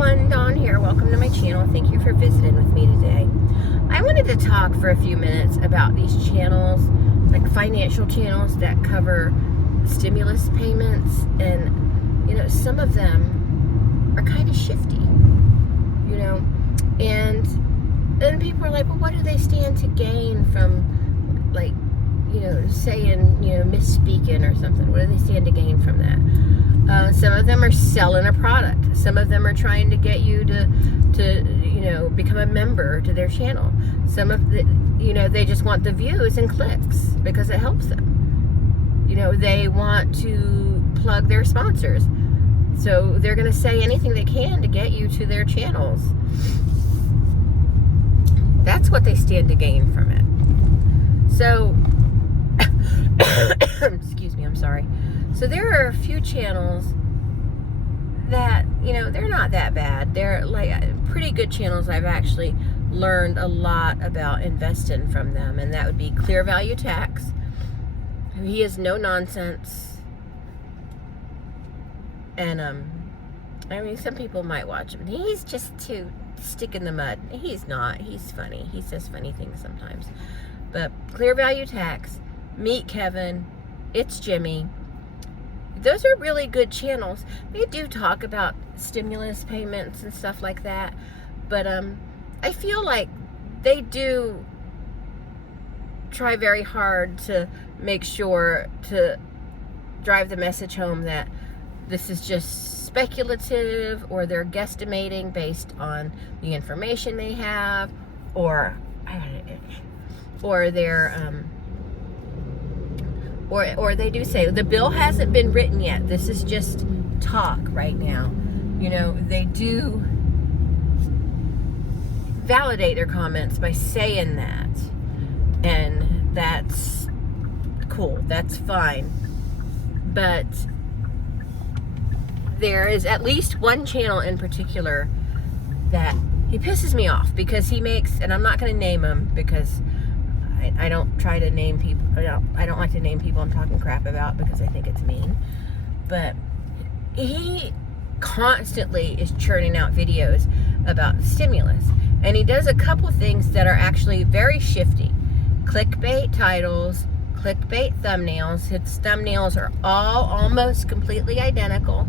everyone, Dawn here. Welcome to my channel. Thank you for visiting with me today. I wanted to talk for a few minutes about these channels, like financial channels that cover stimulus payments, and some of them are kind of shifty, and then people are like, well, what do they stand to gain from, like, saying, misspeaking or something? What do they stand to gain from that? Some of them are selling a product. Some of them are trying to get you to become a member to their channel. Some of they just want the views and clicks because it helps them. They want to plug their sponsors. So they're going to say anything they can to get you to their channels. That's what they stand to gain from it. So, excuse me, I'm sorry. So there are a few channels that, they're not that bad. They're like pretty good channels. I've actually learned a lot about investing from them, and that would be Clear Value Tax. He is no nonsense. And, some people might watch him. He's just too stick in the mud. He's not. He's funny. He says funny things sometimes. But Clear Value Tax, Meet Kevin, It's Jimmy. Those are really good channels. They do talk about stimulus payments and stuff like that. But I feel like they do try very hard to make sure to drive the message home that this is just speculative, or they're guesstimating based on the information they have, or they're or they do say the bill hasn't been written yet. This is just talk right now. They do validate their comments by saying that, and that's cool. That's fine. But there is at least one channel in particular that he pisses me off, because he makes, and I'm not going to name him because I don't try to name people. I don't like to name people I'm talking crap about, because I think it's mean. But he constantly is churning out videos about stimulus, and he does a couple things that are actually very shifty. Clickbait titles, clickbait thumbnails. His thumbnails are all almost completely identical,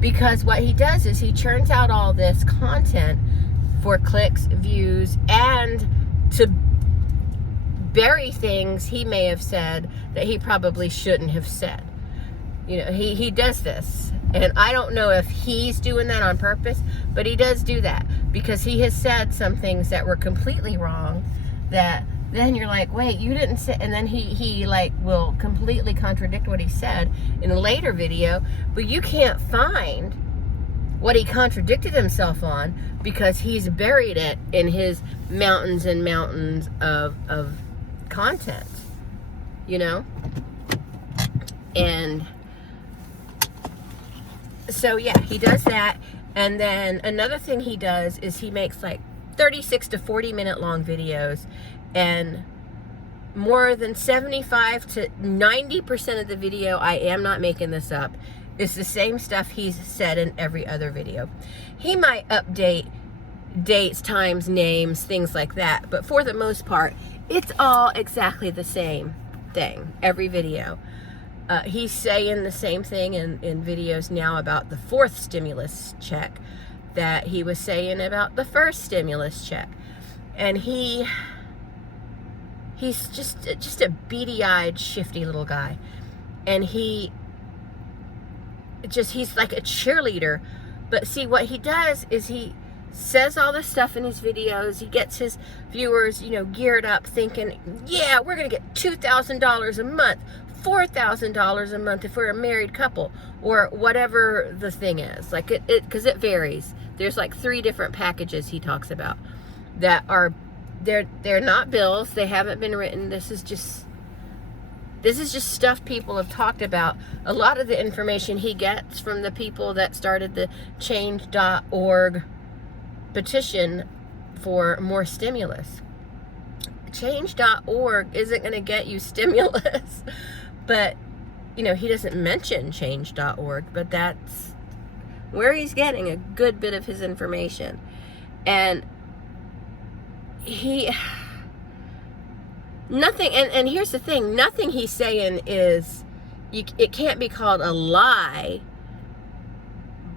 because what he does is he churns out all this content for clicks, views, and to bury things he may have said that he probably shouldn't have said. He does this, and I don't know if he's doing that on purpose, but he does do that because he has said some things that were completely wrong, that then you're like, wait, you didn't say, and then he will completely contradict what he said in a later video, but you can't find what he contradicted himself on because he's buried it in his mountains and mountains of content, and so yeah, he does that. And then another thing he does is he makes like 36 to 40 minute long videos, and more than 75 to 90% of the video, I am not making this up, is the same stuff he's said in every other video. He might update dates, times, names, things like that, but for the most part, it's all exactly the same thing every video. He's saying the same thing in videos now about the fourth stimulus check that he was saying about the first stimulus check. And he's just a beady-eyed, shifty little guy. And he's like a cheerleader. But see, what he does is he says all this stuff in his videos. He gets his viewers, geared up, thinking, yeah, we're going to get $2,000 a month, $4,000 a month if we're a married couple, or whatever the thing is. Like because it varies. There's like 3 different packages he talks about that are, they're not bills. They haven't been written. This is just stuff people have talked about. A lot of the information he gets from the people that started the Change.org petition for more stimulus. Change.org isn't going to get you stimulus, but he doesn't mention Change.org, but that's where he's getting a good bit of his information. And nothing, and here's the thing, nothing he's saying is, it can't be called a lie,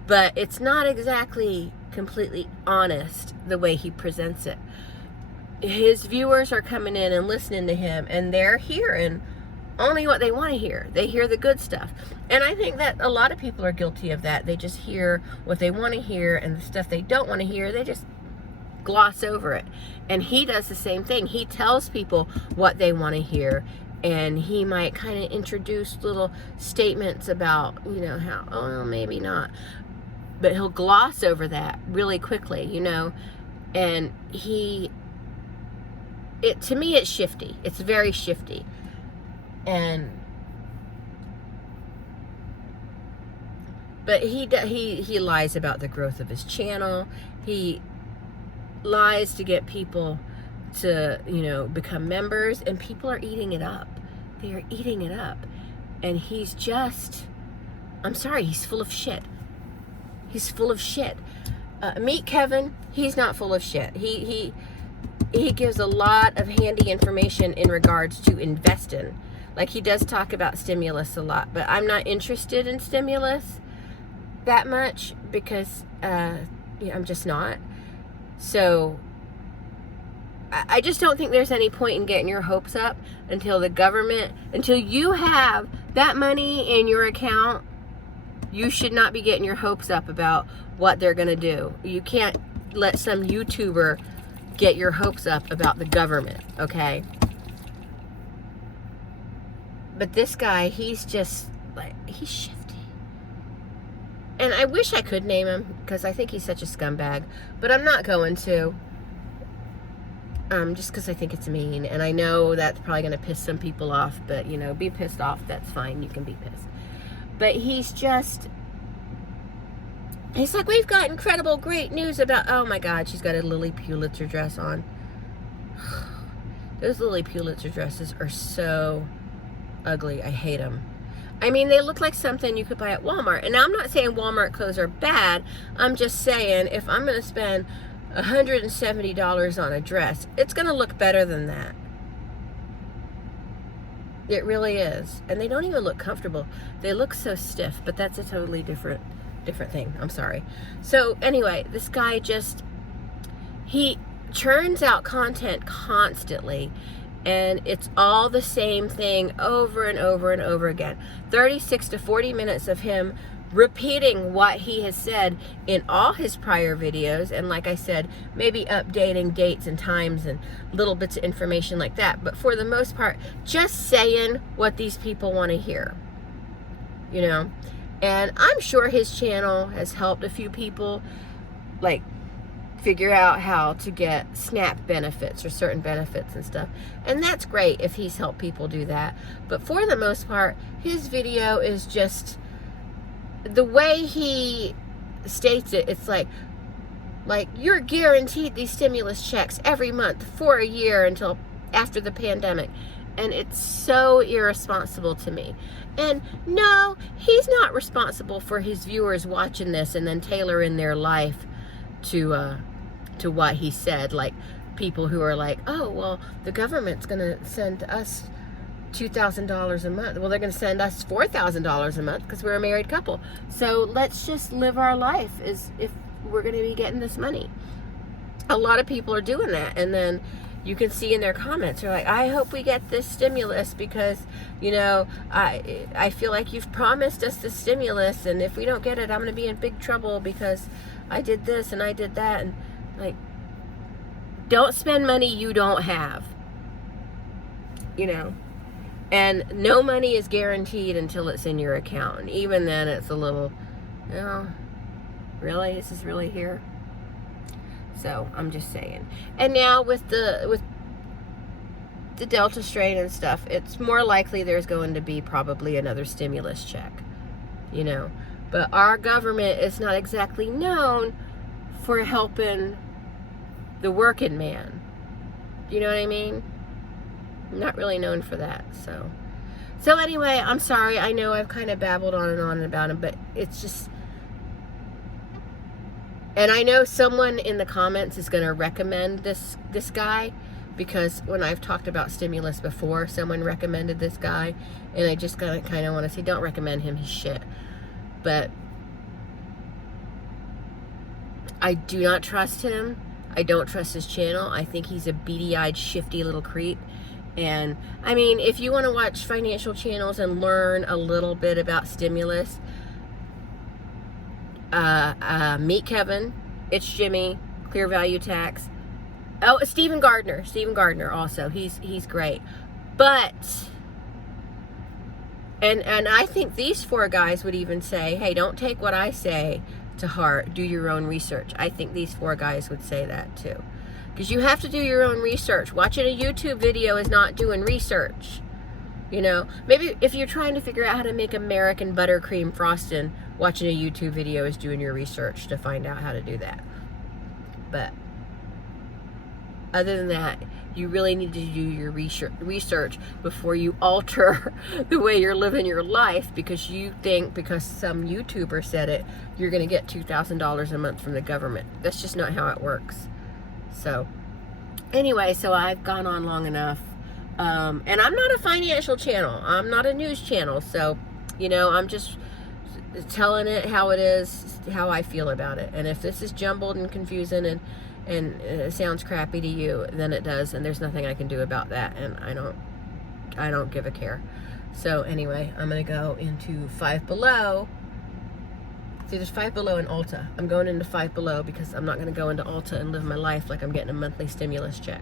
but it's not exactly completely honest the way he presents it. His viewers are coming in and listening to him, and they're hearing only what they want to hear. They hear the good stuff. And I think that a lot of people are guilty of that. They just hear what they want to hear, and the stuff they don't want to hear, they just gloss over it. And he does the same thing. He tells people what they want to hear, and he might kind of introduce little statements about, you know, how, oh, maybe not. But he'll gloss over that really quickly, you know. And to me, it's shifty. It's very shifty. But he lies about the growth of his channel. He lies to get people to, you know, become members, and people are eating it up. They are eating it up. And he's just, I'm sorry, he's full of shit. He's full of shit. Meet Kevin. He's not full of shit. He gives a lot of handy information in regards to investing. Like, he does talk about stimulus a lot, but I'm not interested in stimulus that much because I'm just not. So I just don't think there's any point in getting your hopes up until you have that money in your account. You should not be getting your hopes up about what they're going to do. You can't let some YouTuber get your hopes up about the government, okay? But this guy, he's just like, he's shifty. And I wish I could name him because I think he's such a scumbag, but I'm not going to. Just because I think it's mean, and I know that's probably going to piss some people off, but, you know, be pissed off, that's fine, you can be pissed. But he's like, we've got incredible, great news about, oh my God, she's got a Lilly Pulitzer dress on. Those Lilly Pulitzer dresses are so ugly, I hate them. I mean, they look like something you could buy at Walmart. And now I'm not saying Walmart clothes are bad, I'm just saying if I'm going to spend $170 on a dress, it's going to look better than that. It really is. And they don't even look comfortable. They look so stiff, but that's a totally different thing. I'm sorry. So anyway, this guy he churns out content constantly, and it's all the same thing over and over and over again. 36 to 40 minutes of him repeating what he has said in all his prior videos, and like I said, maybe updating dates and times and little bits of information like that, but for the most part, just saying what these people want to hear, you know. And I'm sure his channel has helped a few people, like, figure out how to get SNAP benefits or certain benefits and stuff, and that's great if he's helped people do that. But for the most part, his video is just, the way he states it, it's like you're guaranteed these stimulus checks every month for a year until after the pandemic. And it's so irresponsible to me. And no, he's not responsible for his viewers watching this and then tailoring their life to what he said. Like, people who are like, oh, well, the government's going to send us $2,000 a month. Well, they're going to send us $4,000 a month because we're a married couple. So let's just live our life as if we're going to be getting this money. A lot of people are doing that. And then you can see in their comments, they're like, I hope we get this stimulus because, you know, I feel like you've promised us the stimulus, and if we don't get it, I'm going to be in big trouble because I did this and I did that. And, like, don't spend money you don't have, you know. And no money is guaranteed until it's in your account. And even then, it's a little, you know, really? This is really here? So, I'm just saying. And now with the Delta strain and stuff, it's more likely there's going to be probably another stimulus check, you know. But our government is not exactly known for helping the working man. You know what I mean? Not really known for that. So anyway, I'm sorry. I know I've kind of babbled on and about him, but it's just, And I know someone in the comments is going to recommend this guy, because when I've talked about stimulus before, someone recommended this guy, and I just kind of want to say, don't recommend him, he's shit. But I do not trust him. I don't trust his channel. I think he's a beady-eyed, shifty little creep. And I mean, if you want to watch financial channels and learn a little bit about stimulus, meet Kevin, It's Jimmy, Clear Value Tax. Oh, Stephen Gardner also. He's great. But and I think these 4 guys would even say, hey, don't take what I say to heart. Do your own research. I think these 4 guys would say that too. Because you have to do your own research. Watching a YouTube video is not doing research. You know, maybe if you're trying to figure out how to make American buttercream frosting, watching a YouTube video is doing your research to find out how to do that. But other than that, you really need to do your research before you alter the way you're living your life, because you think because some YouTuber said it, you're going to get $2,000 a month from the government. That's just not how it works. So anyway, so I've gone on long enough. And I'm not a financial channel. I'm not a news channel. So, you know, I'm just telling it how it is, how I feel about it. And if this is jumbled and confusing and it sounds crappy to you, then it does. And there's nothing I can do about that. And I don't give a care. So anyway, I'm going to go into Five Below. See, there's Five Below in Ulta. I'm going into Five Below because I'm not going to go into Ulta and live my life like I'm getting a monthly stimulus check.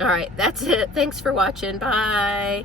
All right, that's it. Thanks for watching. Bye.